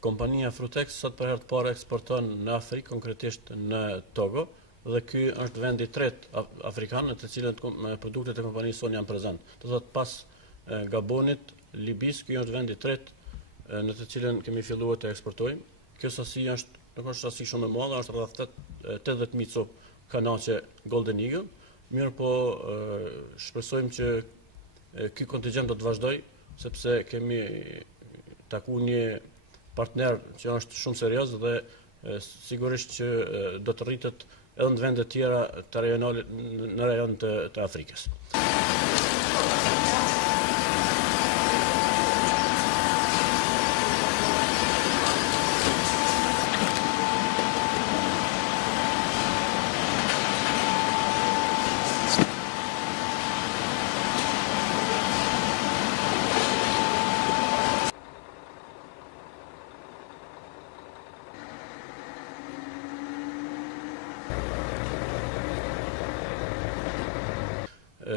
Kompania Frutex sot për herë të parë eksporton në Afrikë, konkretisht në Togo, dhe ky është vendi i tretë afrikan në të cilët produktet e kompanisë sonë janë prezent. Do thotë pas Gabonit, Libis, ky është vendi i tretë në të cilën kemi filluar të eksportojmë. Kjo sasi nuk është sasi shumë e madhe, është rreth 80.000 copë kanaçe Golden Eagle. Mirë po shpresojmë që ky kontingjent do të vazhdoj, sepse kemi taku një partner që është shumë serioz dhe sigurisht që do të rritet edhe në vende tjera të rajonalit në rajon të Afrikës.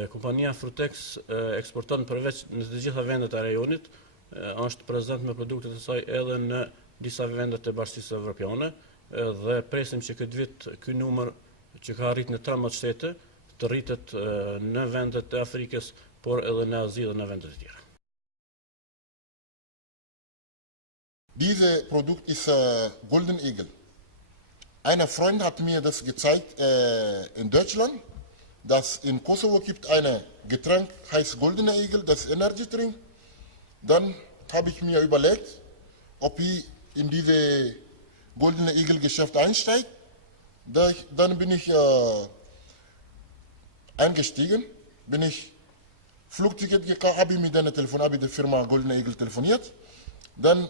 Kompania Frutex eksporton përveç në të gjitha vendet e rajonit, është prezent me produktet e saj edhe në disa vendet e Bashkisë Evropiane dhe presim që këtë vit ky numër që ka arrit në 13 shtete të rritet në vendet e Afrikës, por edhe në Azi dhe në vendet e tjera. Diese Produkt ist Golden Eagle. Ein Freund hat mir das gezeigt in Deutschland. Dass in Kosovo gibt ein Getränk, heißt Goldener Eagle, das ist Energy Drink. Dann habe ich mir überlegt, ob ich in diese Goldener Eagle Geschäft einsteige. Dann bin ich eingestiegen, bin ich Flugticket gekauft, habe ich mit der Firma Goldener Eagle telefoniert. Dann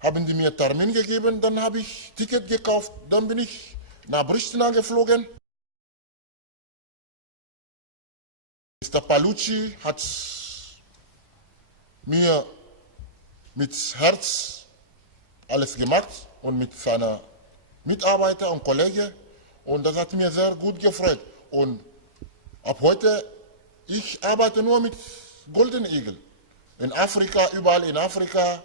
haben die mir Termin gegeben, dann habe ich Ticket gekauft, dann bin ich nach Pristina geflogen. Mr. Palucci hat mir mit Herz alles gemacht und mit seiner Mitarbeiter und Kollegen und das hat mir sehr gut gefreut. Und ab heute, ich arbeite nur mit Golden Eagle. In Afrika, überall in Afrika.